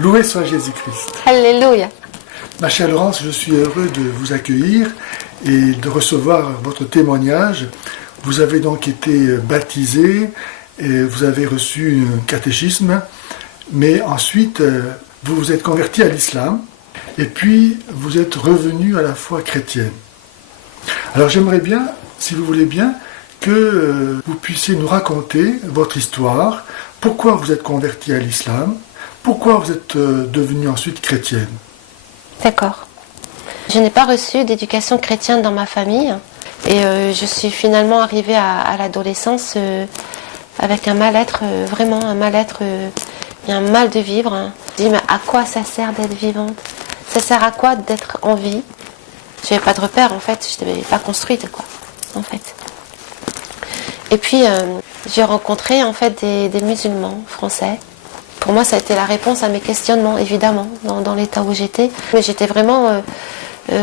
Loué soit Jésus-Christ. Alléluia. Ma chère Laurence, je suis heureux de vous accueillir et de recevoir votre témoignage. Vous avez donc été baptisé et vous avez reçu un catéchisme, mais ensuite vous vous êtes converti à l'islam et puis vous êtes revenu à la foi chrétienne. Alors j'aimerais bien, si vous voulez bien, que vous puissiez nous raconter votre histoire, pourquoi vous êtes converti à l'islam, pourquoi vous êtes devenue ensuite chrétienne. D'accord. Je n'ai pas reçu d'éducation chrétienne dans ma famille et je suis finalement arrivée à l'adolescence avec un mal-être, vraiment un mal-être et un mal de vivre. Je me dis, mais à quoi ça sert d'être vivante? Ça sert à quoi d'être en vie? Je n'avais pas de repère en fait, je n'étais pas construite quoi, en fait. Et puis j'ai rencontré en fait des musulmans français. Pour moi, ça a été la réponse à mes questionnements, évidemment, dans l'état où j'étais. Mais j'étais vraiment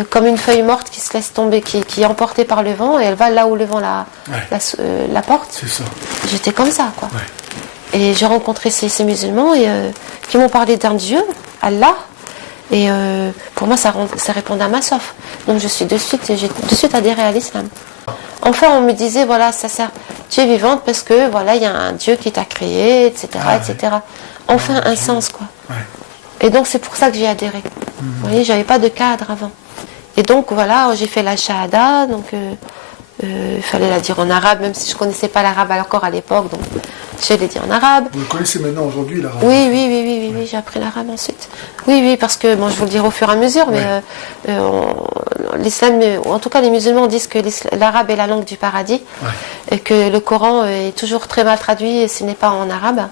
comme une feuille morte qui se laisse tomber, qui est emportée par le vent, et elle va là où le vent la porte. C'est ça. J'étais comme ça, quoi. Ouais. Et j'ai rencontré ces musulmans qui m'ont parlé d'un Dieu, Allah. Et pour moi, ça répondait à ma soif. Donc j'ai de suite adhéré à l'islam. Enfin, on me disait, voilà, ça sert, tu es vivante parce que, voilà, il y a un Dieu qui t'a créé, etc., etc. Enfin, un sens, quoi. Ouais. Et donc, c'est pour ça que j'ai adhéré. Vous voyez, j'avais pas de cadre avant. Et donc, voilà, j'ai fait la shahada, donc il fallait la dire en arabe, même si je connaissais pas l'arabe encore à l'époque, donc je l'ai dit en arabe. Vous le connaissez maintenant aujourd'hui, l'arabe? Oui, j'ai appris l'arabe ensuite. Oui, parce que, bon, je vous le dirai au fur et à mesure, mais l'islam, en tout cas les musulmans disent que l'arabe est la langue du paradis, et que le Coran est toujours très mal traduit s'il n'est pas en arabe.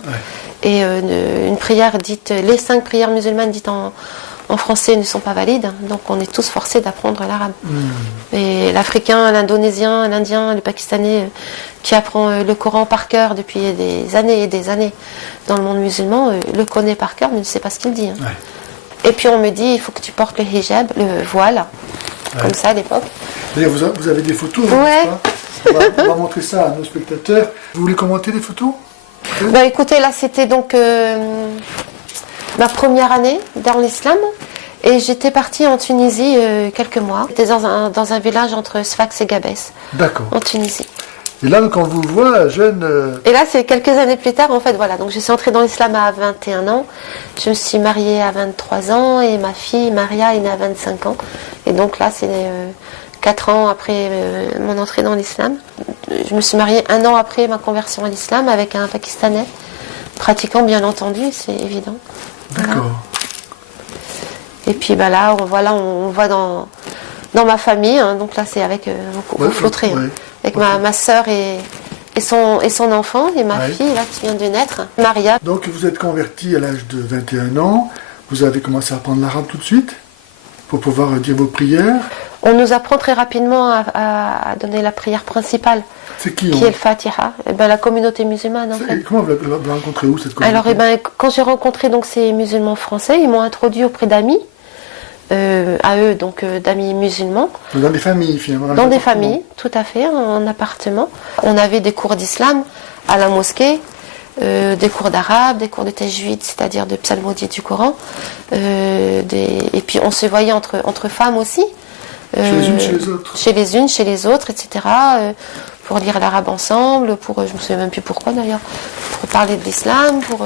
Et une prière dite, les 5 prières musulmanes dites en français ne sont pas valides, donc on est tous forcés d'apprendre l'arabe. Et l'Africain, l'Indonésien, l'Indien, le Pakistanais qui apprend le Coran par cœur depuis des années et des années dans le monde musulman, le connaît par cœur mais ne sait pas ce qu'il dit. Et puis on me dit, il faut que tu portes le hijab, le voile, comme ça à l'époque. D'ailleurs, vous avez des photos, ouais. On va montrer ça à nos spectateurs. Vous voulez commenter les photos? Bah écoutez, là c'était donc ma première année dans l'islam et j'étais partie en Tunisie quelques mois. J'étais dans un village entre Sfax et Gabès, en Tunisie. Et là, quand on vous voit jeune... Et là, c'est quelques années plus tard, en fait, voilà. Donc je suis entrée dans l'islam à 21 ans, je me suis mariée à 23 ans et ma fille, Maria, est née à 25 ans. Et donc là, c'est 4 ans après mon entrée dans l'islam. Je me suis mariée 1 an après ma conversion à l'islam avec un Pakistanais, pratiquant bien entendu, c'est évident. D'accord. Voilà. Et puis bah, là, on voit dans ma famille, hein, donc là c'est avec vous flottez, hein, avec ma soeur et son enfant, et ma fille là qui vient de naître, Maria. Donc vous êtes convertie à l'âge de 21 ans, vous avez commencé à apprendre l'arabe tout de suite pour pouvoir dire vos prières. On nous apprend très rapidement à donner la prière principale, qui est le Fatiha. Et ben, la communauté musulmane en fait. Comment vous l'avez rencontré où cette communauté? Alors quand j'ai rencontré donc ces musulmans français, ils m'ont introduit auprès d'amis. À eux, donc d'amis musulmans. Dans des familles, finalement. Dans des familles, tout à fait, en appartement. On avait des cours d'islam à la mosquée, des cours d'arabe, des cours de tajwid, c'est-à-dire de psalmodie du Coran. Et puis on se voyait entre femmes aussi. Chez les unes, chez les autres. Chez les unes, chez les autres, etc. Pour lire l'arabe ensemble, je me souviens même plus pourquoi d'ailleurs, pour parler de l'islam, pour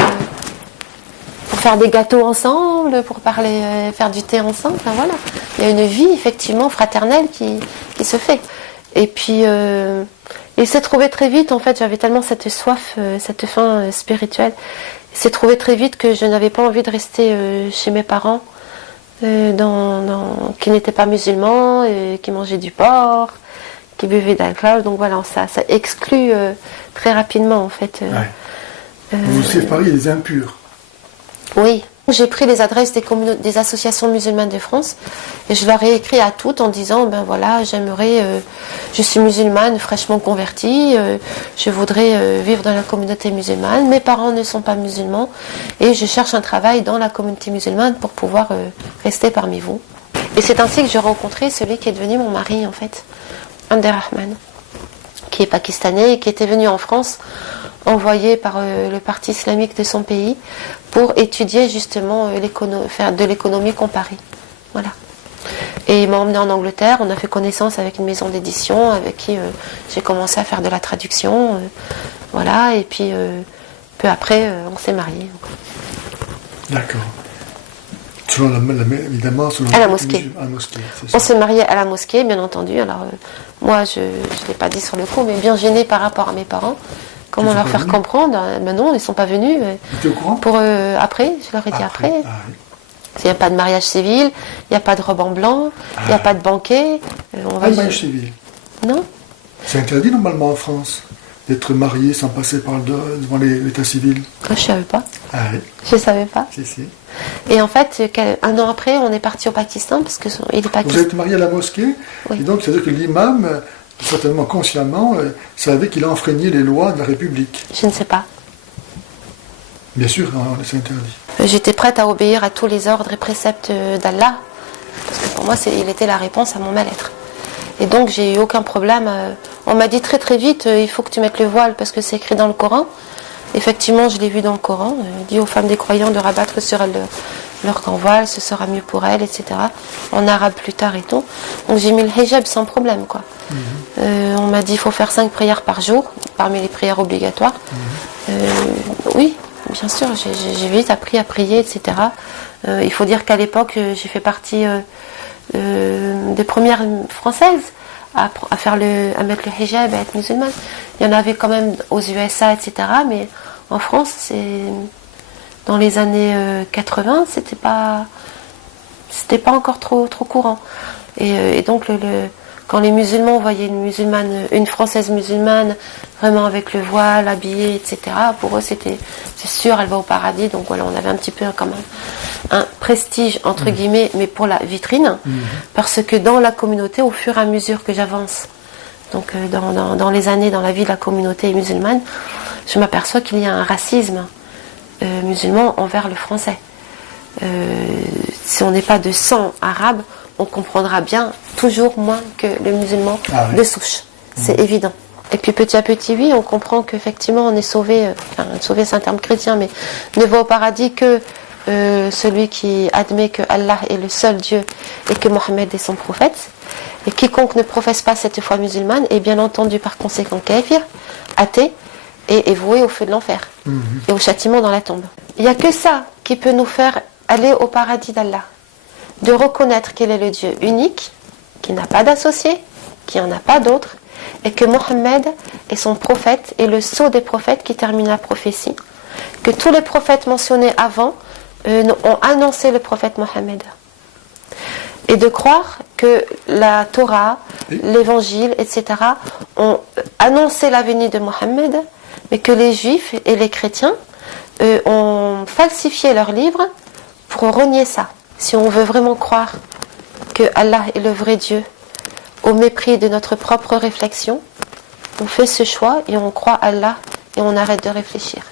faire des gâteaux ensemble, pour faire du thé ensemble, enfin voilà. Il y a une vie effectivement fraternelle qui se fait. Et puis il s'est trouvé très vite, en fait, j'avais tellement cette soif, cette faim spirituelle, il s'est trouvé très vite que je n'avais pas envie de rester chez mes parents, qui n'étaient pas musulmans, qui mangeaient du porc, qui buvaient d'alcool, donc voilà, ça exclut très rapidement en fait. Vous vous sépariez des impurs. Oui, j'ai pris les adresses des associations musulmanes de France et je leur ai écrit à toutes en disant, ben voilà, je suis musulmane fraîchement convertie, je voudrais vivre dans la communauté musulmane, mes parents ne sont pas musulmans et je cherche un travail dans la communauté musulmane pour pouvoir rester parmi vous. Et c'est ainsi que j'ai rencontré celui qui est devenu mon mari en fait, Abderrahman, qui est pakistanais et qui était venu en France envoyé par le parti islamique de son pays pour étudier justement faire de l'économie comparée. Voilà. Et il m'a emmené en Angleterre, on a fait connaissance avec une maison d'édition avec qui j'ai commencé à faire de la traduction. Voilà, et puis peu après, on s'est mariés. D'accord. Évidemment, à la mosquée. À la mosquée, on s'est mariés à la mosquée, bien entendu. Alors, moi, je ne l'ai pas dit sur le coup, mais bien gênée par rapport à mes parents. Comment leur faire comprendre? Ben non, ils ne sont pas venus. Tu étais au courant? Après, je leur ai dit après. Ah, oui. Il n'y a pas de mariage civil, il n'y a pas de robe en blanc, il n'y a pas de banquet. Pas de mariage civil? Non. C'est interdit normalement en France d'être marié sans passer devant l'état civil. Je ne savais pas. Ah oui. Je ne savais pas. Si. Et en fait, un an après, on est parti au Pakistan parce que il est Vous êtes marié à la mosquée, oui. Et donc ça veut dire que l'imam, certainement consciemment, savait qu'il a enfreigné les lois de la République. Je ne sais pas. Bien sûr, c'est interdit. J'étais prête à obéir à tous les ordres et préceptes d'Allah, parce que pour moi, il était la réponse à mon mal-être. Et donc, j'ai eu aucun problème. On m'a dit très très vite, il faut que tu mettes le voile parce que c'est écrit dans le Coran. Effectivement, je l'ai vu dans le Coran. Il dit aux femmes des croyants de rabattre sur elles leur grand voile, ce sera mieux pour elles, etc. En arabe plus tard et tout. Donc j'ai mis le hijab sans problème, quoi. On m'a dit il faut faire 5 prières par jour, parmi les prières obligatoires. Oui, bien sûr, j'ai vite appris à prier, etc. Il faut dire qu'à l'époque, j'ai fait partie des premières françaises à mettre le hijab, à être musulmane. Il y en avait quand même aux USA, etc. Mais en France, dans les années 80, c'était pas encore trop courant. Et donc quand les musulmans voyaient une française musulmane, vraiment avec le voile, habillée, etc., pour eux c'est sûr, elle va au paradis. Donc voilà, on avait un petit peu quand même un prestige, entre guillemets, mais pour la vitrine, parce que dans la communauté, au fur et à mesure que j'avance, donc dans les années, dans la vie de la communauté musulmane, je m'aperçois qu'il y a un racisme musulman envers le français. Si on n'est pas de sang arabe, on comprendra bien toujours moins que le musulman de souche. C'est évident. Et puis petit à petit, oui, on comprend qu'effectivement on est sauvé, sauvé c'est un terme chrétien, mais ne va au paradis que celui qui admet que Allah est le seul Dieu et que Mohammed est son prophète. Et quiconque ne professe pas cette foi musulmane est bien entendu par conséquent kafir, athée, et est voué au feu de l'enfer et au châtiment dans la tombe. Il n'y a que ça qui peut nous faire aller au paradis d'Allah. De reconnaître qu'il est le Dieu unique, qui n'a pas d'associé, qui n'en a pas d'autre, et que Mohammed est son prophète et le sceau des prophètes qui termine la prophétie. Que tous les prophètes mentionnés avant ont annoncé le prophète Mohammed. Et de croire que la Torah, l'évangile, etc. ont annoncé la venue de Mohammed, mais que les juifs et les chrétiens ont falsifié leurs livres pour renier ça. Si on veut vraiment croire que Allah est le vrai Dieu, au mépris de notre propre réflexion, on fait ce choix et on croit Allah et on arrête de réfléchir.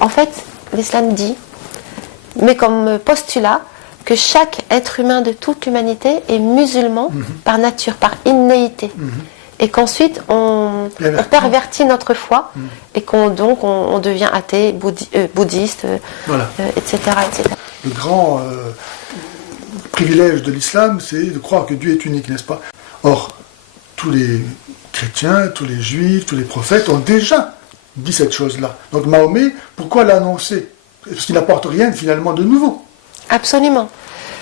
En fait, l'islam dit, mais comme postulat, que chaque être humain de toute l'humanité est musulman par nature, par innéité. Et qu'ensuite on pervertit notre foi et donc on devient athée, bouddhiste, etc., etc. Le grand privilège de l'islam, c'est de croire que Dieu est unique, n'est-ce pas? Or, tous les chrétiens, tous les juifs, tous les prophètes ont déjà dit cette chose-là. Donc Mahomet, pourquoi l'a annoncé? Parce qu'il n'apporte rien finalement de nouveau. Absolument.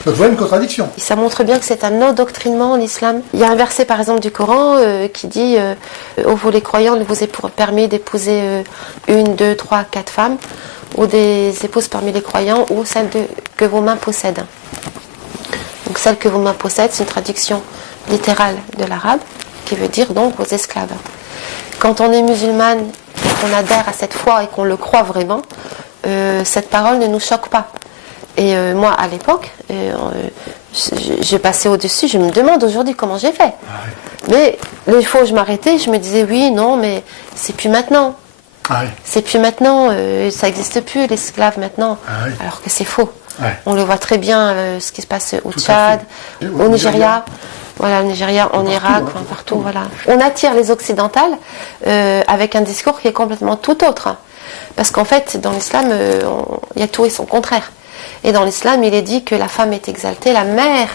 Donc voilà une contradiction. Et ça montre bien que c'est un endoctrinement, l'islam. Il y a un verset par exemple du Coran qui dit ô vous les croyants, il vous est permis d'épouser 1, 2, 3, 4 femmes, ou des épouses parmi les croyants, ou celles que vos mains possèdent. Donc celle que vos mains possèdent, c'est une traduction littérale de l'arabe, qui veut dire donc vos esclaves. Quand on est musulmane, et qu'on adhère à cette foi et qu'on le croit vraiment, cette parole ne nous choque pas. Et moi, à l'époque, je passais au-dessus, je me demande aujourd'hui comment j'ai fait. Mais les fois où je m'arrêtais, je me disais oui, non, mais c'est plus maintenant. C'est plus maintenant, ça n'existe plus, l'esclave maintenant. Alors que c'est faux. On le voit très bien, ce qui se passe au Tchad, au Nigeria. Voilà, au Nigeria, en Irak, enfin, partout, voilà. On attire les occidentales avec un discours qui est complètement tout autre. Parce qu'en fait, dans l'islam, il y a tout et son contraire. Et dans l'islam, il est dit que la femme est exaltée, la mère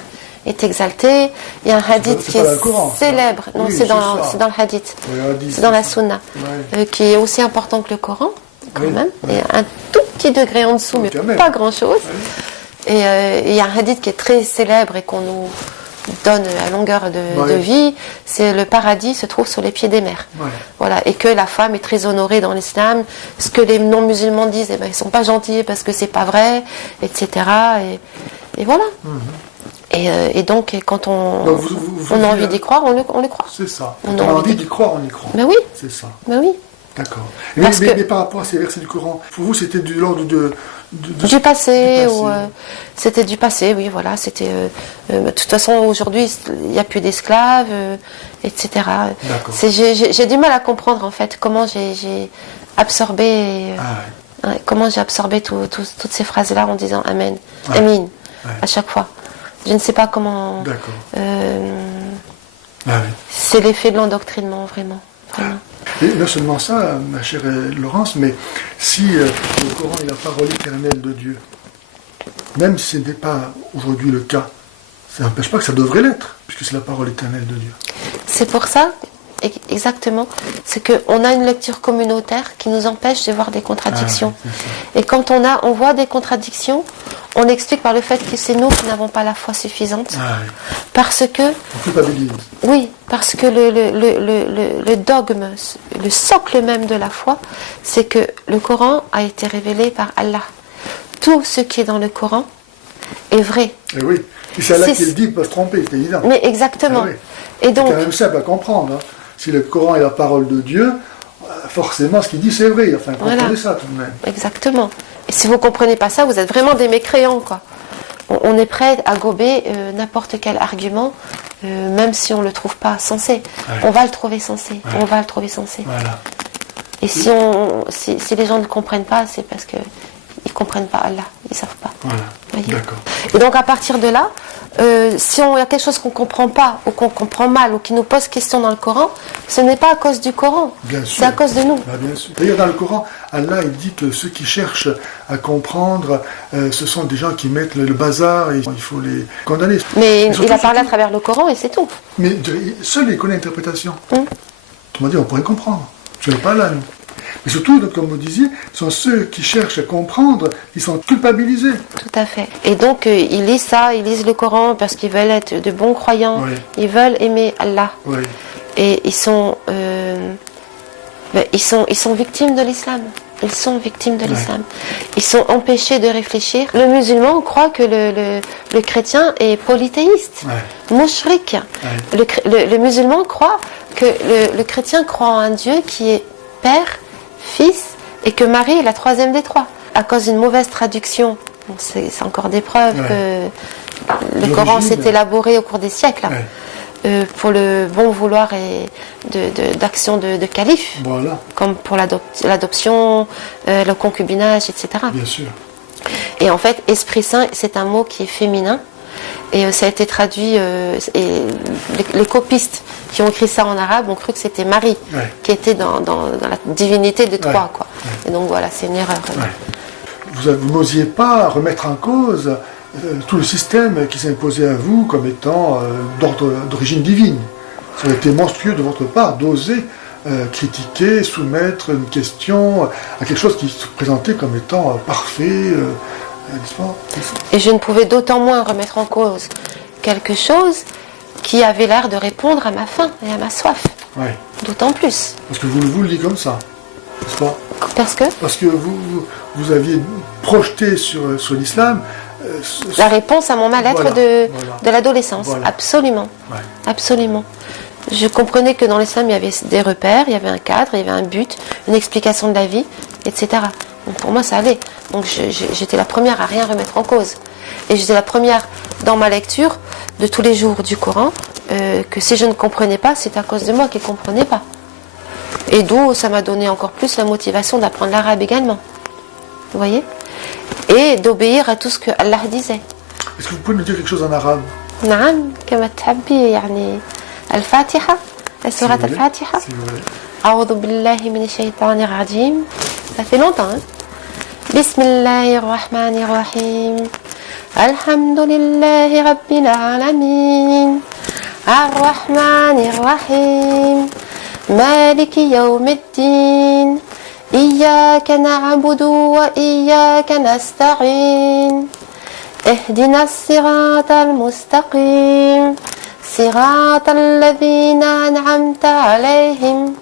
est exaltée. Il y a un hadith qui est célèbre. Non, oui, c'est dans le hadith. C'est dans la sunna. Ouais. Qui est aussi important que le Coran, quand même. Ouais. Et un tout petit degré en dessous, mais pas grand-chose. Ouais. Et il y a un hadith qui est très célèbre et qu'on nous donne à longueur de vie, c'est le paradis se trouve sur les pieds des mers. Ouais. Voilà, et que la femme est très honorée dans l'islam. Ce que les non-musulmans disent, eh ben, ils sont pas gentils parce que c'est pas vrai, etc. Et voilà. Et donc, quand on a envie d'y croire, on le croit. C'est ça. Quand on a envie d'y croire, on y croit. Ben oui. C'est ça. Ben oui. D'accord. Mais par rapport à ces versets du Coran, pour vous, c'était de l'ordre du passé, ou c'était du passé, oui, voilà. C'était. De toute façon, aujourd'hui, il n'y a plus d'esclaves, etc. D'accord. J'ai du mal à comprendre en fait comment j'ai absorbé, comment j'ai absorbé toutes ces phrases-là en disant Amen, Amin, à chaque fois. Je ne sais pas comment. D'accord. C'est l'effet de l'endoctrinement, vraiment. Et non seulement ça, ma chère Laurence, mais si le Coran est la parole éternelle de Dieu, même si ce n'est pas aujourd'hui le cas, ça n'empêche pas que ça devrait l'être, puisque c'est la parole éternelle de Dieu. C'est pour ça, exactement, c'est qu'on a une lecture communautaire qui nous empêche de voir des contradictions. Et quand on voit des contradictions, on l'explique par le fait que c'est nous qui n'avons pas la foi suffisante. Parce que... On culpabilise. Oui, parce que le dogme, le socle même de la foi, c'est que le Coran a été révélé par Allah. Tout ce qui est dans le Coran est vrai. Et oui, et c'est Allah qui le dit, il ne peut pas se tromper, c'est évident. Mais exactement. Et donc, c'est quand même simple à comprendre. Hein. Si le Coran est la parole de Dieu, forcément ce qu'il dit c'est vrai. Enfin, comprenez ça tout de même. Exactement. Et si vous ne comprenez pas ça, vous êtes vraiment des mécréants, quoi. On est prêt à gober n'importe quel argument, même si on ne le trouve pas sensé. On va le trouver sensé. On va le trouver sensé. Voilà. Et si les gens ne comprennent pas, c'est parce qu'ils ne comprennent pas Allah. Ils ne savent pas. Voilà. D'accord. Et donc à partir de là, si on y a quelque chose qu'on ne comprend pas, ou qu'on comprend mal, ou qui nous pose question dans le Coran, ce n'est pas à cause du Coran, c'est à cause de nous. Bien sûr. D'ailleurs, dans le Coran, Allah il dit que ceux qui cherchent à comprendre, ce sont des gens qui mettent le bazar et il faut les condamner. Mais il a parlé à travers le Coran et c'est tout. Mais seul il connaît l'interprétation. Autrement dit, on pourrait comprendre. Je ne pas là, nous. Mais surtout, donc, comme vous disiez, ce sont ceux qui cherchent à comprendre, qui sont culpabilisés. Tout à fait. Et donc, ils lisent ça, ils lisent le Coran parce qu'ils veulent être de bons croyants. Ils veulent aimer Allah. Et ils sont victimes de l'islam. Ils sont victimes de l'islam. Ils sont empêchés de réfléchir. Le musulman croit que le chrétien est polythéiste, mouchrik. Le musulman croit que le chrétien croit en un Dieu qui est Père, Fils, et que Marie est la troisième des trois. À cause d'une mauvaise traduction, c'est encore des preuves que le Coran s'est élaboré au cours des siècles. Pour le bon vouloir et d'action de calife, comme pour l'adoption, le concubinage, etc. Bien sûr. Et en fait, Esprit Saint, c'est un mot qui est féminin, et ça a été traduit, et les copistes qui ont écrit ça en arabe ont cru que c'était Marie, qui était dans la divinité de Troie, quoi. Et donc voilà, c'est une erreur. Vous n'osiez pas remettre en cause tout le système qui s'est imposé à vous comme étant d'origine divine. Ça aurait été monstrueux de votre part d'oser critiquer, soumettre une question à quelque chose qui se présentait comme étant parfait, n'est-ce pas ? Et je ne pouvais d'autant moins remettre en cause quelque chose qui avait l'air de répondre à ma faim et à ma soif. D'autant plus. Parce que vous le dites comme ça, n'est-ce pas ? Parce que vous aviez projeté sur l'islam la réponse à mon mal-être de l'adolescence. Absolument. Absolument. Je comprenais que dans l'islam, il y avait des repères, il y avait un cadre, il y avait un but, une explication de la vie, etc. Donc pour moi, ça allait. Donc j'étais la première à rien remettre en cause. Et j'étais la première dans ma lecture de tous les jours du Coran, que si je ne comprenais pas, c'est à cause de moi qui ne comprenais pas. Et d'où ça m'a donné encore plus la motivation d'apprendre l'arabe également. Vous voyez ? Et d'obéir à tout ce que Allah disait. Est-ce que vous pouvez me dire quelque chose en arabe ? نعم كما تحبي يعني الفاتحة سورة الفاتحة أعوذ بالله من الشيطان الرجيم. Ça fait longtemps hein. بسم الله الرحمن الرحيم الحمد لله رب العالمين الرحمن الرحيم مالك يوم الدين إياك نعبد وإياك نستعين اهدنا الصراط المستقيم صراط الذين أنعمت عليهم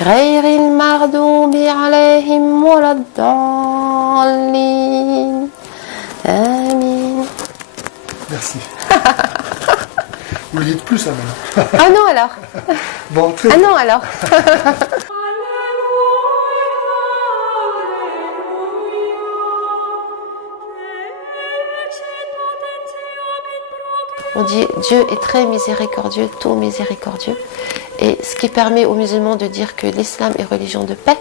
غير المغضوب عليهم ولا الضالين آمين. Merci. Vous le dites plus ça maintenant. Ah non alors. Bon, très Ah non alors. On dit Dieu est très miséricordieux, tout miséricordieux. Et ce qui permet aux musulmans de dire que l'islam est religion de paix.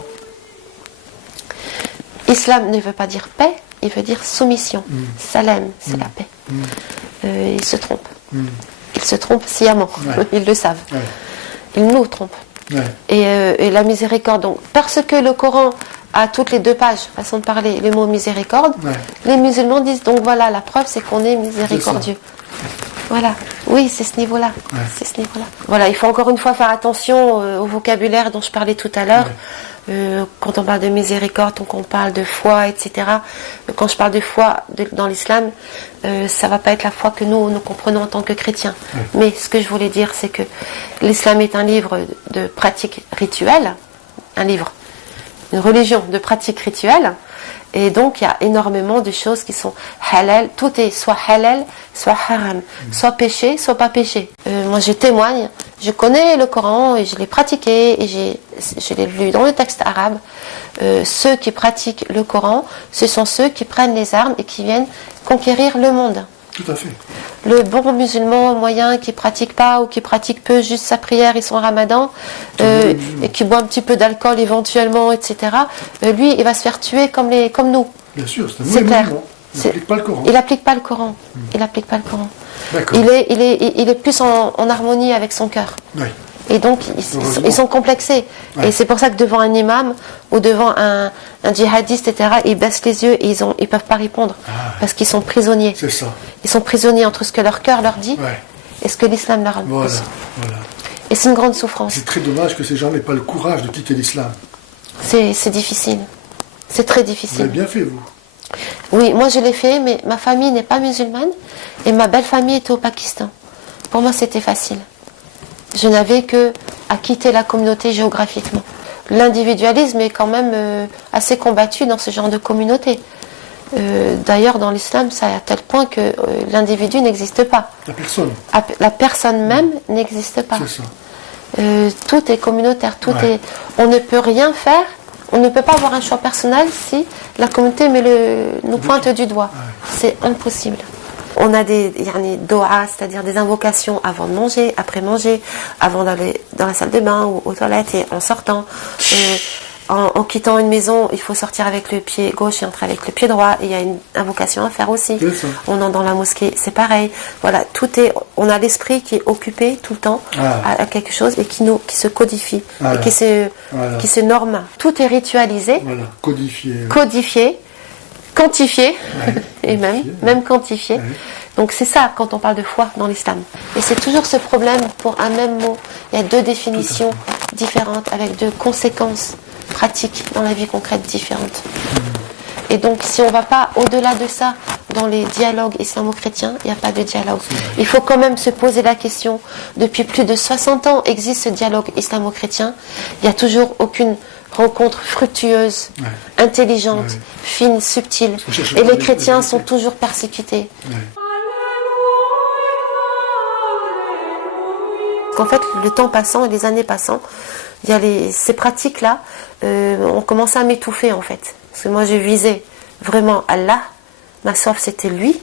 Islam ne veut pas dire paix, il veut dire soumission. Salam, c'est la paix. Ils se trompent. Ils se trompent sciemment, ils le savent. Ils nous trompent. Et la miséricorde, donc, parce que le Coran a toutes les 2 pages, façon de parler, le mot miséricorde, les musulmans disent donc voilà, la preuve c'est qu'on est miséricordieux. Voilà, oui, c'est ce niveau-là. C'est ce niveau-là. Voilà, il faut encore une fois faire attention au vocabulaire dont je parlais tout à l'heure. Quand on parle de miséricorde, donc on parle de foi, etc. Quand je parle de foi dans l'islam, ça va pas être la foi que nous comprenons en tant que chrétiens. Mais ce que je voulais dire, c'est que l'islam est un livre de pratiques rituelles, une religion de pratiques rituelles. Et donc, il y a énormément de choses qui sont halal. Tout est soit halal, soit haram. Soit péché, soit pas péché. Moi, je témoigne. Je connais le Coran et je l'ai pratiqué et je l'ai lu dans le texte arabe. Ceux qui pratiquent le Coran, ce sont ceux qui prennent les armes et qui viennent conquérir le monde. Tout à fait. Le bon musulman moyen qui pratique pas ou qui pratique peu juste sa prière et son ramadan et qui boit un petit peu d'alcool éventuellement, etc. Lui, il va se faire tuer comme nous. Bien sûr, c'est clair. Il n'applique pas le Coran. Il n'applique pas le Coran. Il n'applique pas le Coran. D'accord. Il est plus en harmonie avec son cœur. Oui. Et donc, ils sont complexés. Et c'est pour ça que devant un imam ou devant un djihadiste, etc., ils baissent les yeux et ils ne peuvent pas répondre. Parce qu'ils sont prisonniers. C'est ça. Ils sont prisonniers entre ce que leur cœur leur dit et ce que l'islam leur impose. Voilà. Et c'est une grande souffrance. C'est très dommage que ces gens n'aient pas le courage de quitter l'islam. C'est difficile. C'est très Vous difficile. avez bien fait, vous. Oui, moi je l'ai fait, mais ma famille n'est pas musulmane et ma belle famille était au Pakistan. Pour moi, c'était facile. Je n'avais que à quitter la communauté géographiquement. L'individualisme est quand même assez combattu dans ce genre de communauté. D'ailleurs, dans l'islam, ça à tel point que l'individu n'existe pas. La personne. La personne même n'existe pas. C'est ça. Tout est communautaire. On ne peut rien faire. On ne peut pas avoir un choix personnel si la communauté nous pointe du doigt. C'est impossible. On a des doa, c'est-à-dire des invocations avant de manger, après manger, avant d'aller dans la salle de bain ou aux toilettes et en sortant. En quittant une maison, il faut sortir avec le pied gauche et entrer avec le pied droit. Et il y a une invocation à faire aussi. On entre dans la mosquée, c'est pareil. Voilà, on a l'esprit qui est occupé tout le temps à quelque chose et qui se codifie et qui se norme. Tout est ritualisé, codifié, quantifié et même quantifié. Donc c'est ça quand on parle de foi dans l'islam. Et c'est toujours ce problème pour un même mot. Il y a 2 définitions différentes avec 2 conséquences pratiques dans la vie concrète différentes. Et donc si on ne va pas au-delà de ça dans les dialogues islamo-chrétiens, il n'y a pas de dialogue. Il faut quand même se poser la question, depuis plus de 60 ans existe ce dialogue islamo-chrétien, il n'y a toujours aucune rencontre fructueuse, intelligente, fine, subtile. Et les chrétiens sont toujours persécutés. Qu'en fait, le temps passant et les années passant, il y a ces pratiques-là ont commencé à m'étouffer en fait. Parce que moi, je visais vraiment Allah, ma soif c'était lui,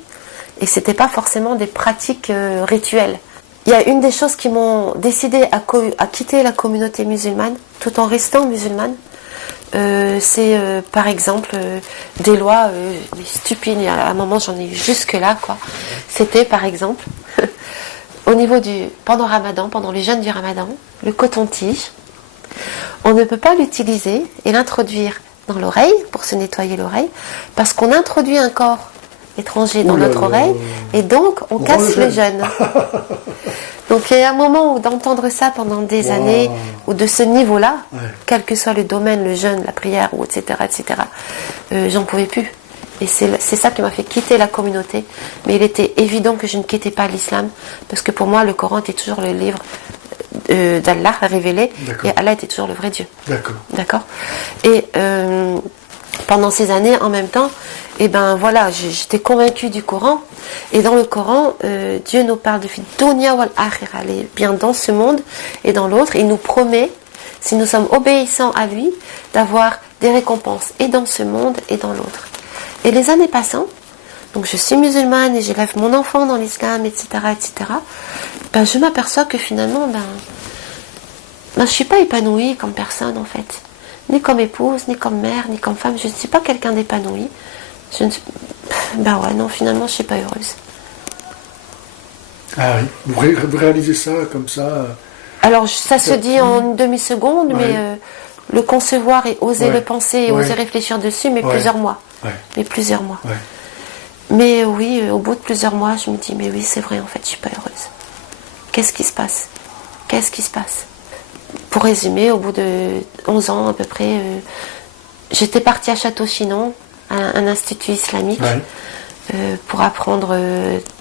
et c'était pas forcément des pratiques rituelles. Il y a une des choses qui m'ont décidé à quitter la communauté musulmane, tout en restant musulmane, c'est par exemple des lois stupides. À un moment, j'en ai eu jusque là, quoi. C'était par exemple au niveau pendant Ramadan, pendant les jeûnes du Ramadan, le coton-tige, on ne peut pas l'utiliser et l'introduire dans l'oreille pour se nettoyer l'oreille, parce qu'on introduit un corps étranger dans notre oreille et donc on casse le jeûne. Donc il y a un moment où d'entendre ça pendant des années, ou de ce niveau-là, quel que soit le domaine, le jeûne, la prière, ou etc., j'en pouvais plus. Et c'est ça qui m'a fait quitter la communauté. Mais il était évident que je ne quittais pas l'islam, parce que pour moi le Coran était toujours le livre d'Allah révélé, et Allah était toujours le vrai Dieu. D'accord. Et pendant ces années, en même temps, et ben voilà, j'étais convaincue du Coran. Et dans le Coran, Dieu nous parle de dunya wal akhirah, bien dans ce monde et dans l'autre. Il nous promet, si nous sommes obéissants à lui, d'avoir des récompenses et dans ce monde et dans l'autre. Et les années passant, donc je suis musulmane et j'élève mon enfant dans l'islam, etc., ben je m'aperçois que finalement, je ne suis pas épanouie comme personne en fait. Ni comme épouse, ni comme mère, ni comme femme. Je ne suis pas quelqu'un d'épanoui. Non, finalement, je ne suis pas heureuse. Ah oui, vous réalisez ça comme ça? Alors, ça se dit en une demi-seconde, mais le concevoir et oser le penser et oser réfléchir dessus, mais plusieurs mois. Mais plusieurs mois. Mais oui, au bout de plusieurs mois, je me dis, mais oui, c'est vrai, en fait, je ne suis pas heureuse. Qu'est-ce qui se passe? Qu'est-ce qui se passe? Pour résumer, au bout de 11 ans à peu près, j'étais partie à Château-Chinon, un institut islamique, pour apprendre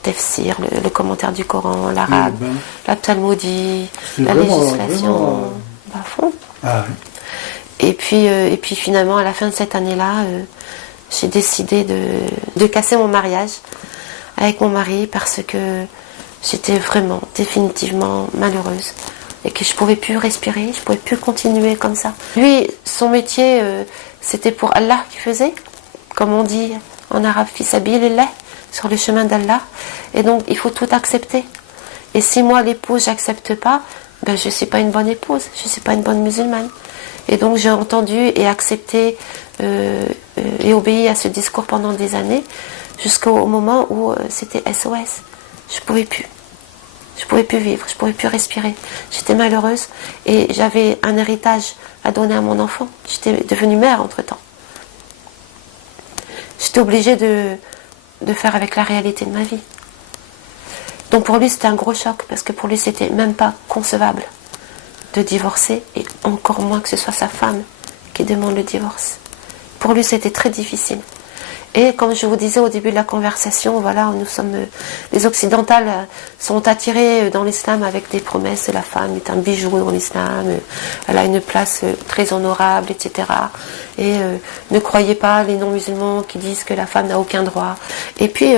tafsir, le commentaire du Coran, l'arabe, la talmudie, la législation, à fond. Et puis finalement, à la fin de cette année-là, j'ai décidé de casser mon mariage avec mon mari parce que j'étais vraiment, définitivement malheureuse. Et que je ne pouvais plus respirer, je ne pouvais plus continuer comme ça. Lui, son métier, c'était pour Allah qu'il faisait, comme on dit en arabe, fi sabilillah, sur le chemin d'Allah. Et donc, il faut tout accepter. Et si moi, l'épouse, j'accepte pas, je ne suis pas une bonne épouse, je ne suis pas une bonne musulmane. Et donc, j'ai entendu et accepté et obéi à ce discours pendant des années, jusqu'au moment où c'était SOS. Je ne pouvais plus. Je ne pouvais plus vivre, je ne pouvais plus respirer. J'étais malheureuse et j'avais un héritage à donner à mon enfant. J'étais devenue mère entre-temps. J'étais obligée de faire avec la réalité de ma vie. Donc pour lui, c'était un gros choc parce que pour lui, c'était même pas concevable de divorcer et encore moins que ce soit sa femme qui demande le divorce. Pour lui, c'était très difficile. Et comme je vous disais au début de la conversation, voilà, nous sommes, les occidentales sont attirées dans l'islam avec des promesses. La femme est un bijou dans l'islam, elle a une place très honorable, etc. Et ne croyez pas les non-musulmans qui disent que la femme n'a aucun droit. Et puis,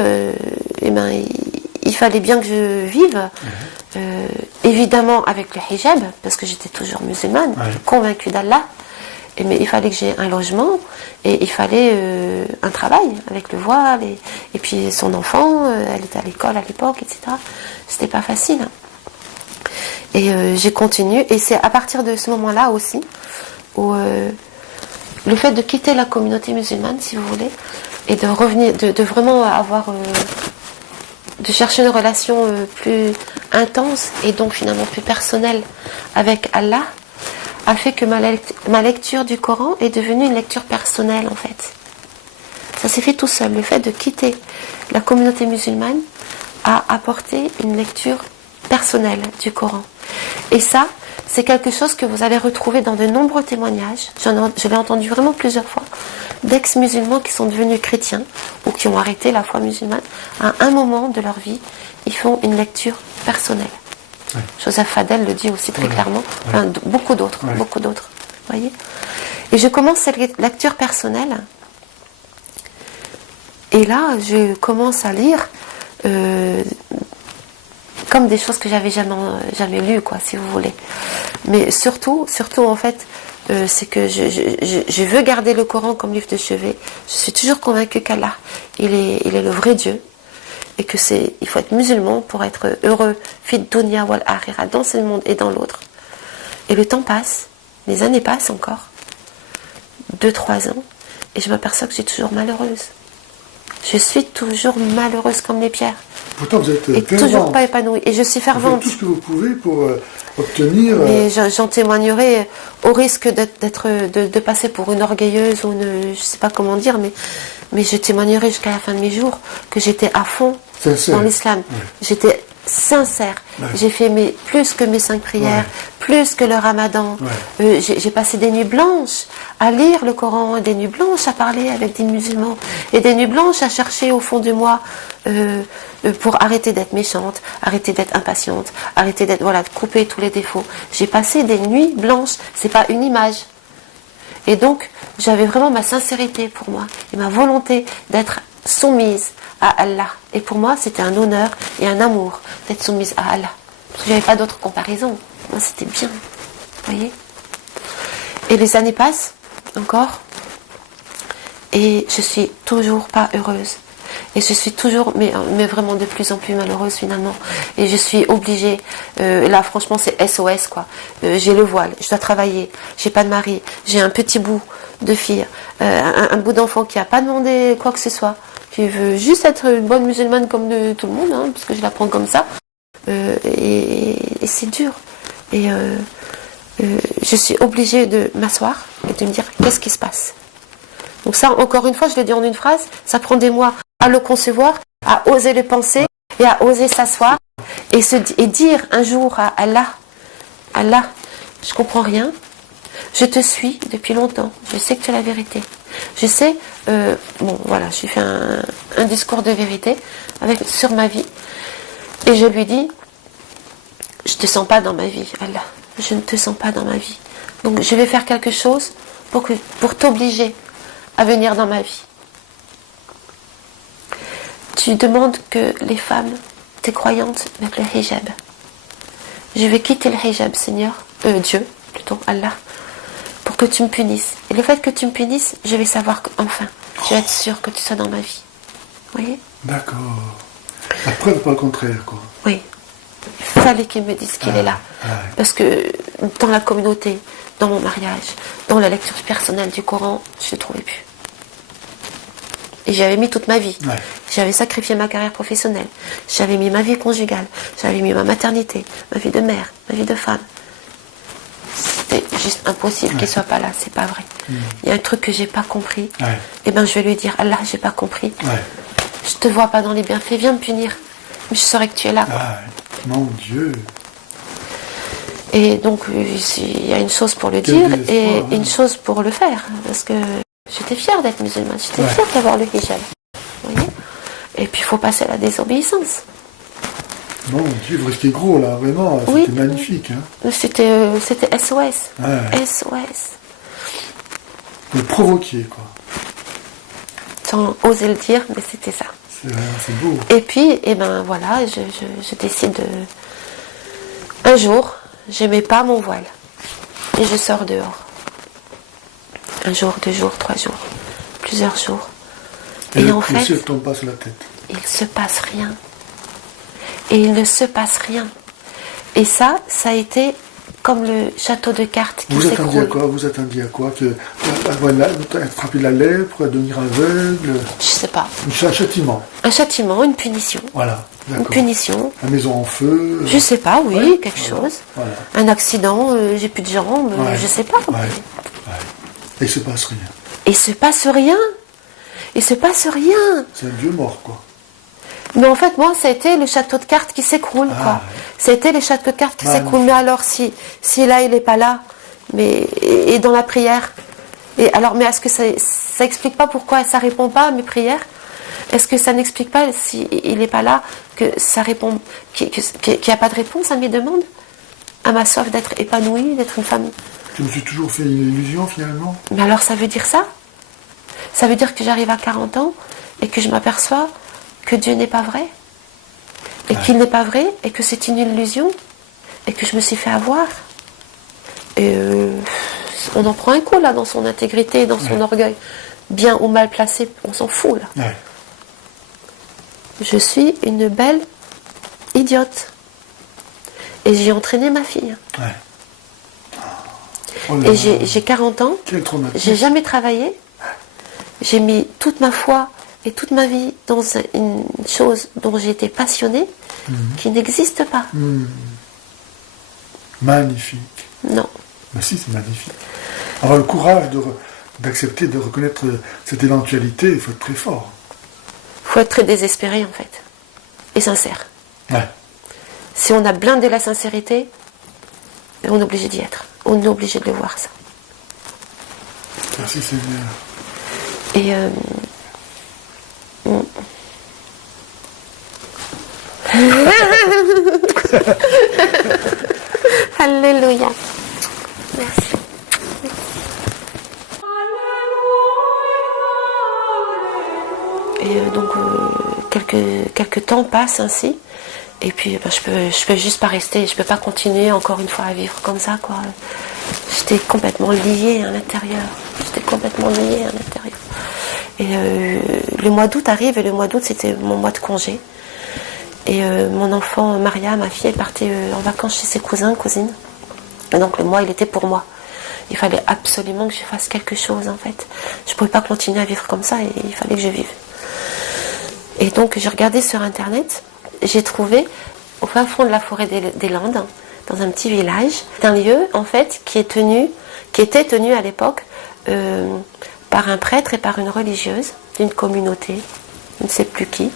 il fallait bien que je vive, évidemment avec le hijab, parce que j'étais toujours musulmane, convaincue d'Allah. Mais il fallait que j'ai un logement et il fallait un travail avec le voile et puis son enfant, elle était à l'école à l'époque, etc. C'était pas facile. Et j'ai continué et c'est à partir de ce moment-là aussi où le fait de quitter la communauté musulmane, si vous voulez, et de revenir, de vraiment avoir, de chercher une relation plus intense et donc finalement plus personnelle avec Allah, a fait que ma lecture du Coran est devenue une lecture personnelle en fait. Ça s'est fait tout seul. Le fait de quitter la communauté musulmane a apporté une lecture personnelle du Coran. Et ça, c'est quelque chose que vous allez retrouver dans de nombreux témoignages. Je l'ai entendu vraiment plusieurs fois, d'ex-musulmans qui sont devenus chrétiens ou qui ont arrêté la foi musulmane. À un moment de leur vie, ils font une lecture personnelle. Joseph Fadel le dit aussi très clairement, enfin, beaucoup d'autres, voyez. Et je commence cette lecture personnelle, et là, je commence à lire comme des choses que j'avais jamais lues, quoi, si vous voulez. Mais surtout, en fait, c'est que je veux garder le Coran comme livre de chevet. Je suis toujours convaincue qu'Allah, il est le vrai Dieu. Et que il faut être musulman pour être heureux, fit dunya wal akhirah, dans ce monde et dans l'autre. Et le temps passe, les années passent encore. 2-3 ans, et je m'aperçois que je suis toujours malheureuse. Je suis toujours malheureuse comme les pierres. Pourtant, vous êtes Et fervente. toujours pas épanouie. Et je suis Vous faites fervente. tout ce que vous pouvez pour obtenir... Et j'en témoignerai au risque de passer pour une orgueilleuse ou une, je sais pas comment dire, mais je témoignerai jusqu'à la fin de mes jours que j'étais à fond Sincère. dans l'islam. Ouais. J'étais sincère. Ouais. J'ai fait plus que mes 5 prières, plus que le ramadan. Ouais. J'ai passé des nuits blanches à lire le Coran, des nuits blanches à parler avec des musulmans, et des nuits blanches à chercher au fond de moi pour arrêter d'être méchante, arrêter d'être impatiente, arrêter d'être, voilà, de couper tous les défauts. J'ai passé des nuits blanches, c'est pas une image. Et donc, j'avais vraiment ma sincérité pour moi, et ma volonté d'être soumise à Allah. Et pour moi, c'était un honneur et un amour d'être soumise à Allah. Parce que j'avais pas d'autre comparaison. Moi, c'était bien. Vous voyez ? Et les années passent, encore, et je suis toujours pas heureuse. Et je suis toujours, mais vraiment de plus en plus malheureuse finalement. Et je suis obligée, là franchement c'est SOS quoi. J'ai le voile, je dois travailler, j'ai pas de mari, j'ai un petit bout de fille, un bout d'enfant qui a pas demandé quoi que ce soit, qui veut juste être une bonne musulmane comme de tout le monde, hein, parce que je la prends comme ça. Et c'est dur. Et je suis obligée de m'asseoir et de me dire qu'est-ce qui se passe. Donc ça, encore une fois, je l'ai dit en une phrase, ça prend des mois à le concevoir, à oser le penser et à oser s'asseoir et dire un jour à Allah, Allah, je comprends rien, je te suis depuis longtemps, je sais que tu as la vérité. Je sais, bon voilà, j'ai fait un discours de vérité sur ma vie et je lui dis, je te sens pas dans ma vie, Allah, je ne te sens pas dans ma vie. Donc je vais faire quelque chose pour t'obliger à venir dans ma vie. Tu demandes que les femmes, tes croyantes, mettent le hijab. Je vais quitter le hijab, Seigneur, Dieu, plutôt, Allah, pour que tu me punisses. Et le fait que tu me punisses, je vais savoir qu'enfin, je vais être sûre que tu sois dans ma vie. Vous voyez ? D'accord. La preuve, pas le contraire, quoi. Oui. Il fallait qu'il me dise qu'il est là. Parce que dans la communauté, dans mon mariage, dans la lecture personnelle du Coran, je ne le trouvais plus. Et j'avais mis toute ma vie. Ouais. J'avais sacrifié ma carrière professionnelle. J'avais mis ma vie conjugale. J'avais mis ma maternité, ma vie de mère, ma vie de femme. C'était juste impossible qu'il ne soit pas là. C'est pas vrai. Il y a un truc que j'ai pas compris. Et ben je vais lui dire, Allah, j'ai pas compris. Je te vois pas dans les bienfaits. Viens me punir. Mais je saurais que tu es là. Mon Dieu. Et donc il y a une chose pour le dire et une chose pour le faire. Parce que j'étais fière d'être musulmane, j'étais fière d'avoir le hijab. Vous voyez ? Et puis il faut passer à la désobéissance. Mon Dieu, vous restez gros là, vraiment, c'était magnifique. Hein. C'était SOS. SOS. Vous le provoquiez, quoi. Sans oser le dire, mais c'était ça. C'est beau. Et puis, eh ben voilà, je décide un jour, je mets pas mon voile. Et je sors dehors. 1 jour, 2 jours, 3 jours, plusieurs jours. Et en fait, le tombe pas sur la tête. Il se passe rien. Et il ne se passe rien. Et ça a été comme le château de cartes qui s'écroule. Vous attendiez à quoi que frapper la lèpre, devenir aveugle? Je sais pas. Un châtiment. Un châtiment, une punition. Voilà. Une punition. La maison en feu. Je sais pas, oui, quelque chose. Voilà. Un accident, j'ai plus de jambes, je sais pas. Et il se passe rien. Il se passe rien. Il se passe rien. C'est un vieux mort, quoi. Mais en fait, moi, ça a été le château de cartes qui s'écroule, quoi. Ça a été le château de cartes qui s'écroule. Mais alors, si là, il n'est pas là, et dans la prière, et alors, mais est-ce que ça explique pas pourquoi ça répond pas à mes prières? Est-ce que ça n'explique pas, s'il n'est pas là, que ça répond, qu'il n'y a pas de réponse à mes demandes? À ma soif d'être épanouie, d'être une femme? Je me suis toujours fait une illusion, finalement. Mais alors, ça veut dire ça? Ça veut dire que j'arrive à 40 ans, et que je m'aperçois que Dieu n'est pas vrai, et qu'il n'est pas vrai, et que c'est une illusion, et que je me suis fait avoir. Et on en prend un coup là dans son intégrité, dans son orgueil, bien ou mal placé, on s'en fout là. Je suis une belle idiote, et j'ai entraîné ma fille. Oh là Et là. j'ai 40 ans, Quel traumatisme. j'ai jamais travaillé. J'ai mis toute ma foi et toute ma vie dans une chose dont j'ai été passionnée, qui n'existe pas. Magnifique. Non. Mais si, c'est magnifique. Avoir le courage d'accepter, de reconnaître cette éventualité, il faut être très fort. Il faut être très désespéré, en fait. Et sincère. Ouais. Si on a blindé la sincérité, on est obligé d'y être. On est obligé de le voir, ça. Merci Seigneur. Et Alléluia. Merci. Et donc quelques temps passent ainsi. Et puis je peux juste pas rester, je peux pas continuer encore une fois à vivre comme ça, quoi. J'étais complètement liée à l'intérieur. Et le mois d'août arrive, et le mois d'août c'était mon mois de congé. Et mon enfant Maria, ma fille, est partie en vacances chez ses cousins, cousines. Et donc le mois il était pour moi. Il fallait absolument que je fasse quelque chose, en fait. Je pouvais pas continuer à vivre comme ça, et il fallait que je vive. Et donc j'ai regardé sur internet, j'ai trouvé au fin fond de la forêt des Landes, dans un petit village, un lieu en fait qui était tenu à l'époque par un prêtre et par une religieuse d'une communauté, je ne sais plus qui.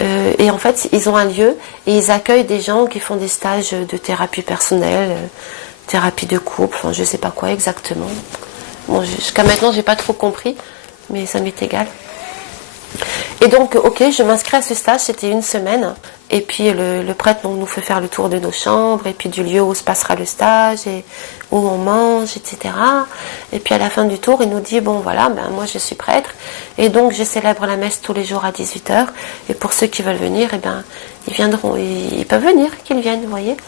Et en fait ils ont un lieu et ils accueillent des gens qui font des stages de thérapie personnelle, thérapie de couple, enfin, je ne sais pas quoi exactement. Bon, jusqu'à maintenant j'ai pas trop compris, mais ça m'est égal. Et donc, ok, je m'inscris à ce stage, c'était 1 semaine. Et puis le prêtre nous fait faire le tour de nos chambres, et puis du lieu où se passera le stage, et où on mange, etc. Et puis à la fin du tour, il nous dit, bon voilà, ben, moi je suis prêtre, et donc je célèbre la messe tous les jours à 18h. Et pour ceux qui veulent venir, eh ben, ils viendront, ils peuvent venir, qu'ils viennent, vous voyez.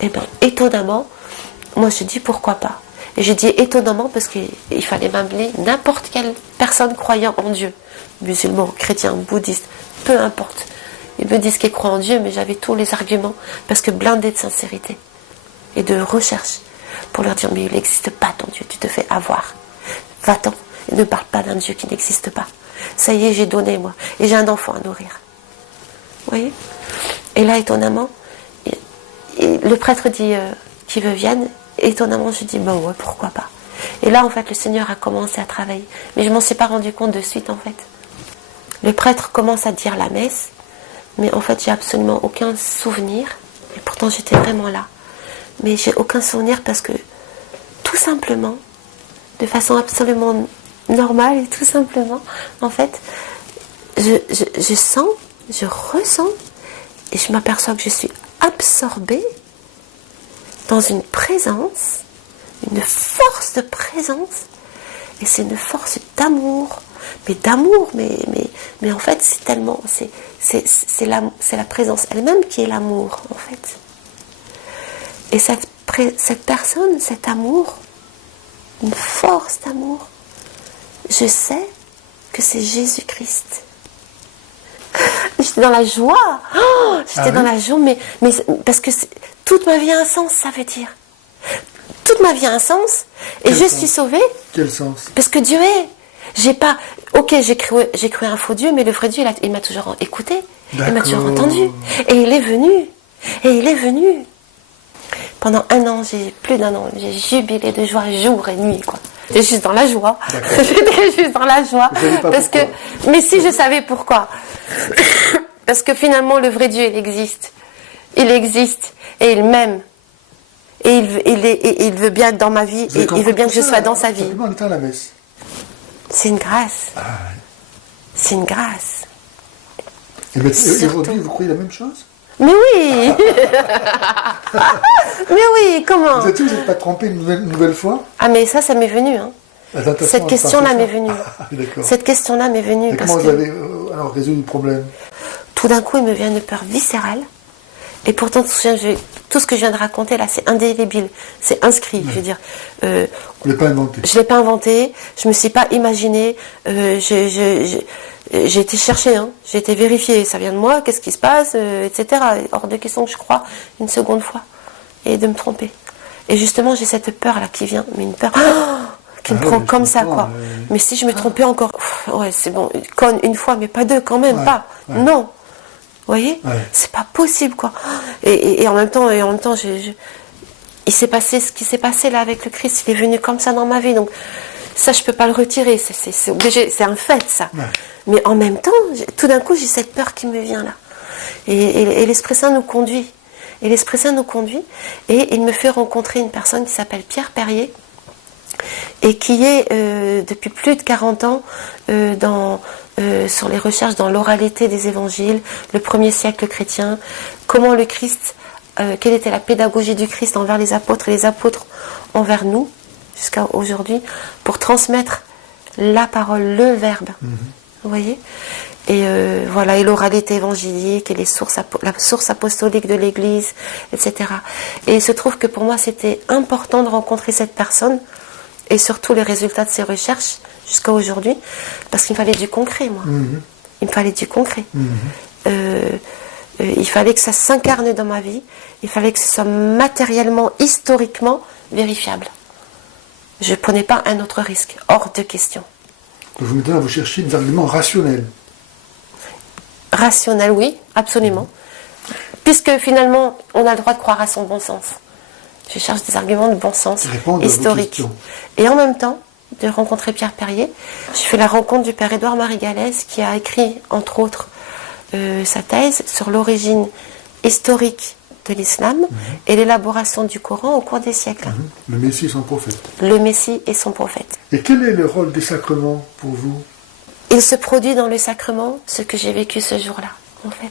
Et bien, étonnamment, moi je dis pourquoi pas. Et je dis étonnamment parce qu'il fallait m'amener n'importe quelle personne croyant en Dieu. Musulman, chrétien, bouddhiste, peu importe. Ils me disent qu'ils croient en Dieu, mais j'avais tous les arguments, parce que blindé de sincérité et de recherche, pour leur dire, mais il n'existe pas ton Dieu, tu te fais avoir. Va-t'en, et ne parle pas d'un Dieu qui n'existe pas. Ça y est, j'ai donné, moi, et j'ai un enfant à nourrir. Vous voyez? Et là, étonnamment, le prêtre dit qu'il veut vienne. Étonnamment, je dis, ben ouais, pourquoi pas. Et là, en fait, le Seigneur a commencé à travailler. Mais je ne m'en suis pas rendu compte de suite, en fait. Le prêtre commence à dire la messe, mais en fait, j'ai absolument aucun souvenir. Et pourtant, j'étais vraiment là. Mais j'ai aucun souvenir parce que, tout simplement, de façon absolument normale et tout simplement, en fait, je sens, je ressens, et je m'aperçois que je suis absorbée dans une présence, une force de présence, et c'est une force d'amour, mais en fait c'est tellement, c'est la présence elle-même qui est l'amour, en fait. Et cette personne, cet amour, une force d'amour, je sais que c'est Jésus-Christ. J'étais dans la joie, dans la joie, mais parce que toute ma vie a un sens, ça veut dire. Toute ma vie a un sens, et je suis sauvée. Quel sens? Parce que Dieu est. J'ai cru un faux Dieu, mais le vrai Dieu, il m'a toujours écouté, il m'a toujours entendu, et il est venu. Pendant plus d'un an, j'ai jubilé de joie jour et nuit, quoi. J'étais juste dans la joie. J'étais juste dans la joie. Mais si, je savais pourquoi. Parce que finalement, le vrai Dieu, il existe. Il existe et il m'aime. Et il veut bien être dans ma vie, et il veut bien que je sois dans sa vie. On était à la messe. C'est une grâce. Ah, ouais. C'est une grâce. Et aujourd'hui, vous croyez la même chose? Mais oui. Mais oui, comment? Vous êtes sûr que vous n'êtes pas trompé une nouvelle fois? Ah, mais ça m'est venu. Hein. Cette question-là m'est venue. Cette question-là m'est venue. Et comment vous avez alors résolu le problème? Tout d'un coup, il me vient une peur viscérale. Et pourtant, tout ce que je viens de raconter là, c'est indélébile, c'est inscrit. Ouais. Je veux dire, vous ne l'avez pas inventé. Je l'ai pas inventé. Je me suis pas imaginé. J'ai été chercher, hein, j'ai été vérifier. Ça vient de moi. Qu'est-ce qui se passe, etc. Hors de question que je croie une seconde fois et de me tromper. Et justement, j'ai cette peur-là qui vient, mais une peur qui me prend comme ça, quoi. Mais si je me trompais encore, ouais, c'est bon, une fois, mais pas deux, quand même, pas. Non. Vous voyez, c'est pas possible, quoi. Et en même temps, il s'est passé ce qui s'est passé là avec le Christ. Il est venu comme ça dans ma vie, donc ça, je peux pas le retirer. C'est obligé, c'est un fait, ça. Ouais. Mais en même temps, tout d'un coup, j'ai cette peur qui me vient là. Et l'Esprit Saint nous conduit. Et l'Esprit Saint nous conduit. Et il me fait rencontrer une personne qui s'appelle Pierre Perrier et qui est depuis plus de 40 ans sur les recherches dans l'oralité des évangiles, le premier siècle chrétien, comment le Christ, quelle était la pédagogie du Christ envers les apôtres et les apôtres envers nous, jusqu'à aujourd'hui, pour transmettre la parole, le verbe. Vous voyez ? Et voilà, et l'oralité évangélique, et la source apostolique de l'Église, etc. Et il se trouve que pour moi, c'était important de rencontrer cette personne, et surtout les résultats de ses recherches, jusqu'à aujourd'hui, parce qu'il me fallait du concret, moi. Il me fallait du concret. Il fallait que ça s'incarne dans ma vie, il fallait que ce soit matériellement, historiquement vérifiable. Je ne prenais pas un autre risque, hors de question. Donc maintenant, vous cherchez des arguments rationnels. Rationnel, oui, absolument. Puisque finalement, on a le droit de croire à son bon sens. Je cherche des arguments de bon sens, historiques. Et en même temps, de rencontrer Pierre Perrier, je fais la rencontre du père Édouard Marie Galès, qui a écrit, entre autres, sa thèse sur l'origine historique de l'islam et l'élaboration du Coran au cours des siècles. Le Messie et son prophète. Le Messie et son prophète. Et quel est le rôle des sacrements pour vous ? Il se produit dans le sacrement ce que j'ai vécu ce jour-là, en fait.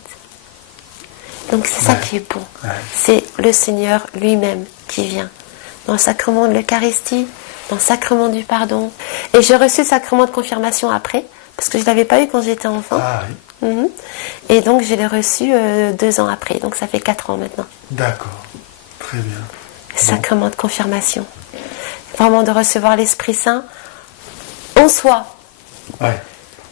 Donc c'est ça qui est bon. C'est le Seigneur lui-même qui vient. Dans le sacrement de l'Eucharistie, dans le sacrement du pardon. Et j'ai reçu le sacrement de confirmation après, parce que je ne l'avais pas eu quand j'étais enfant. Et donc je l'ai reçu 2 ans après, donc ça fait 4 ans maintenant. D'accord, très bien. Sacrement de confirmation. Vraiment de recevoir l'Esprit Saint en soi. Ouais.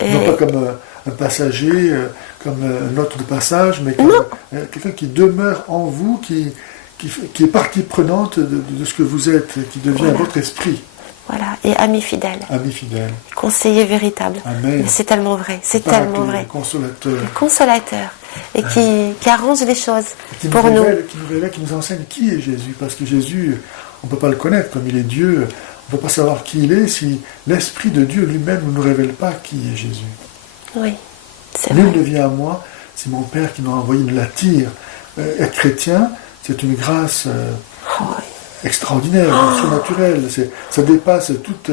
Non pas comme un passager, comme un hôte de passage, mais comme quelqu'un qui demeure en vous, qui est partie prenante de ce que vous êtes, qui devient votre esprit. Voilà, et ami fidèle. Ami fidèle. Conseiller véritable. Amen. Mais c'est tellement vrai, c'est tellement vrai. Consolateur. Le consolateur. Et qui arrange les choses pour nous. Qui nous révèle, qui nous enseigne qui est Jésus. Parce que Jésus, on ne peut pas le connaître comme il est Dieu. On ne peut pas savoir qui il est si l'Esprit de Dieu lui-même ne nous révèle pas qui est Jésus. Oui, c'est vrai. Nul ne vient à moi si mon Père qui m'a envoyé me l'attire. Être chrétien, c'est une grâce extraordinaire, surnaturelle. Ça dépasse toute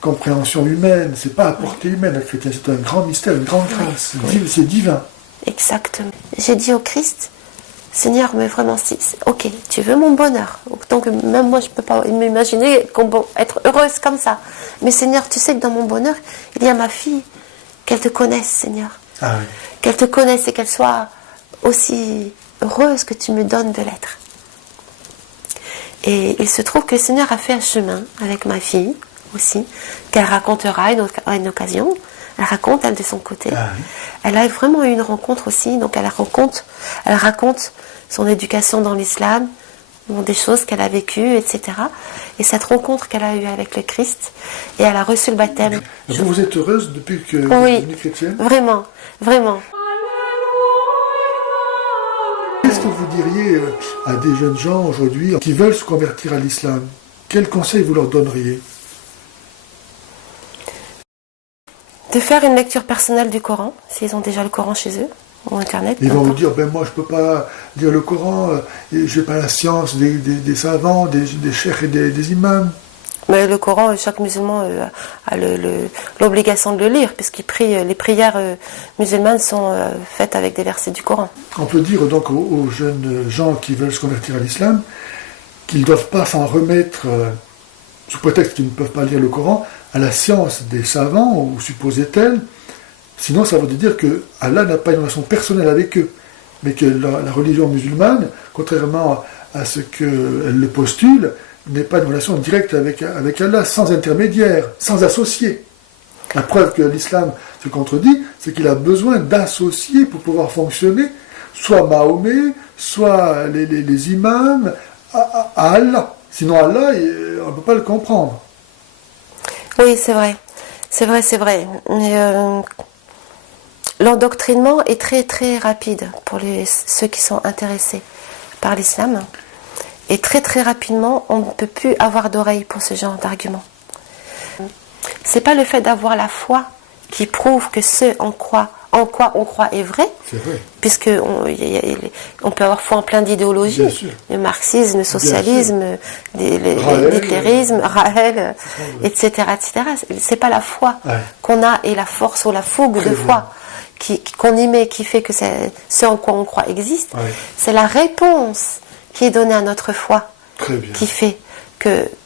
compréhension humaine. C'est pas à portée humaine, être chrétien. C'est un grand mystère, une grande grâce. C'est divin. Exactement. J'ai dit au Christ, Seigneur, mais vraiment, ok, tu veux mon bonheur. Autant que même moi, je ne peux pas m'imaginer être heureuse comme ça. Mais Seigneur, tu sais que dans mon bonheur, il y a ma fille. Qu'elle te connaisse, Seigneur. Ah oui. Qu'elle te connaisse et qu'elle soit aussi heureuse que tu me donnes de l'être. Et il se trouve que le Seigneur a fait un chemin avec ma fille aussi, qu'elle racontera à une occasion. Elle raconte, elle, de son côté. Ah oui. Elle a vraiment eu une rencontre aussi, donc elle raconte son éducation dans l'islam, des choses qu'elle a vécues, etc. Et cette rencontre qu'elle a eue avec le Christ, et elle a reçu le baptême. Vous êtes heureuse depuis que vous êtes devenue chrétienne ? Vraiment, vraiment. Qu'est-ce que vous diriez à des jeunes gens aujourd'hui qui veulent se convertir à l'islam ? Quels conseils vous leur donneriez ? De faire une lecture personnelle du Coran, s'ils ont déjà le Coran chez eux, ou Internet. Ils vont vous dire, moi je ne peux pas lire le Coran, je n'ai pas la science des savants, des cheikhs et des imams. Mais le Coran, chaque musulman a l'obligation de le lire, puisqu'il prie, les prières musulmanes sont faites avec des versets du Coran. On peut dire donc aux jeunes gens qui veulent se convertir à l'islam qu'ils ne doivent pas s'en remettre, sous prétexte qu'ils ne peuvent pas lire le Coran, à la science des savants, ou supposait-elle. Sinon, ça veut dire que Allah n'a pas une relation personnelle avec eux, mais que la religion musulmane, contrairement à ce qu'elle le postule, n'est pas une relation directe avec Allah, sans intermédiaire, sans associé. La preuve que l'islam se contredit, c'est qu'il a besoin d'associés pour pouvoir fonctionner, soit Mahomet, soit les imams, à Allah. Sinon Allah, on ne peut pas le comprendre. Oui, c'est vrai. C'est vrai, c'est vrai. Mais l'endoctrinement est très très rapide pour ceux qui sont intéressés par l'islam. Et très très rapidement, on ne peut plus avoir d'oreille pour ce genre d'argument. C'est pas le fait d'avoir la foi qui prouve que ce en quoi on croit est vrai, puisque on peut avoir foi en plein d'idéologies, le marxisme, le socialisme, l'hitlérisme, Rahel, etc., etc. C'est pas la foi qu'on a et la force ou la fougue de foi qu'on y met qui fait que ce en quoi on croit existe. C'est la réponse qui est donnée à notre foi qui fait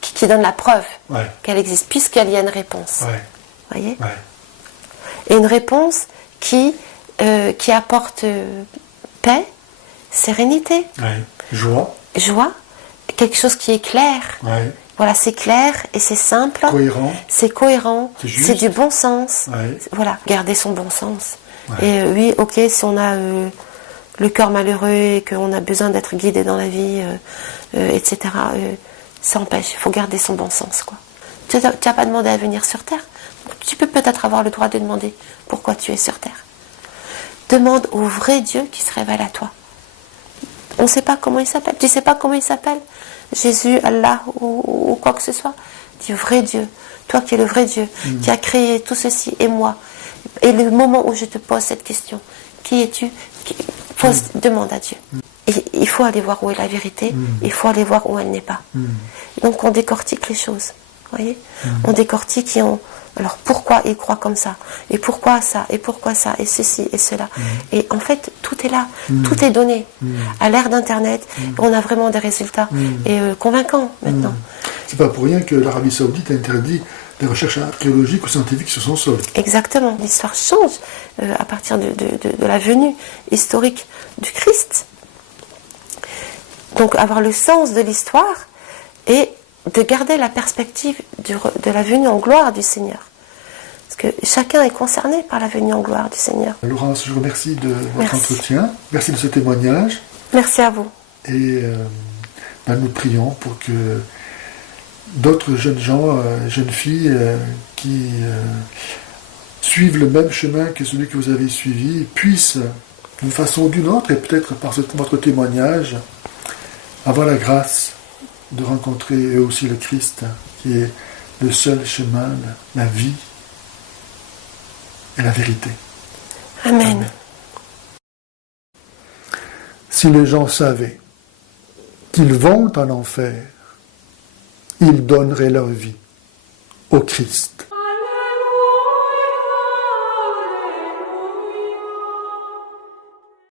qui donne la preuve qu'elle existe, puisqu'il y a une réponse. Voyez. Et une réponse qui apporte paix, sérénité, joie, quelque chose qui est clair. Voilà, c'est clair et c'est simple, c'est cohérent, c'est du bon sens. Voilà, garder son bon sens. Et oui, ok, si on a le cœur malheureux et qu'on a besoin d'être guidé dans la vie, etc., ça empêche, il faut garder son bon sens, quoi. Tu n'as pas demandé à venir sur Terre. Tu peux peut-être avoir le droit de demander pourquoi tu es sur Terre. Demande au vrai Dieu qui se révèle à toi. On ne sait pas comment il s'appelle. Tu ne sais pas comment il s'appelle, Jésus, Allah ou quoi que ce soit. Dis vrai Dieu, toi qui es le vrai Dieu, qui a créé tout ceci et moi. Et le moment où je te pose cette question, qui es-tu? Demande à Dieu. Et il faut aller voir où est la vérité, il faut aller voir où elle n'est pas. Donc on décortique les choses. Voyez, on décortique alors pourquoi ils croient comme ça, et pourquoi ça, et ceci et cela. Et en fait, tout est là, tout est donné. À l'ère d'Internet, on a vraiment des résultats et convaincants maintenant. C'est pas pour rien que l'Arabie Saoudite a interdit des recherches archéologiques ou scientifiques sur son sol. Exactement. L'histoire change à partir de la venue historique du Christ. Donc avoir le sens de l'histoire et de garder la perspective de la venue en gloire du Seigneur. Parce que chacun est concerné par la venue en gloire du Seigneur. Laurence, je vous remercie de votre entretien. Merci de ce témoignage. Merci à vous. Et nous prions pour que d'autres jeunes gens, jeunes filles qui suivent le même chemin que celui que vous avez suivi puissent, d'une façon ou d'une autre, et peut-être par votre témoignage, avoir la grâce de rencontrer eux aussi le Christ, qui est le seul chemin, la vie et la vérité. Amen. Si les gens savaient qu'ils vont en enfer, ils donneraient leur vie au Christ.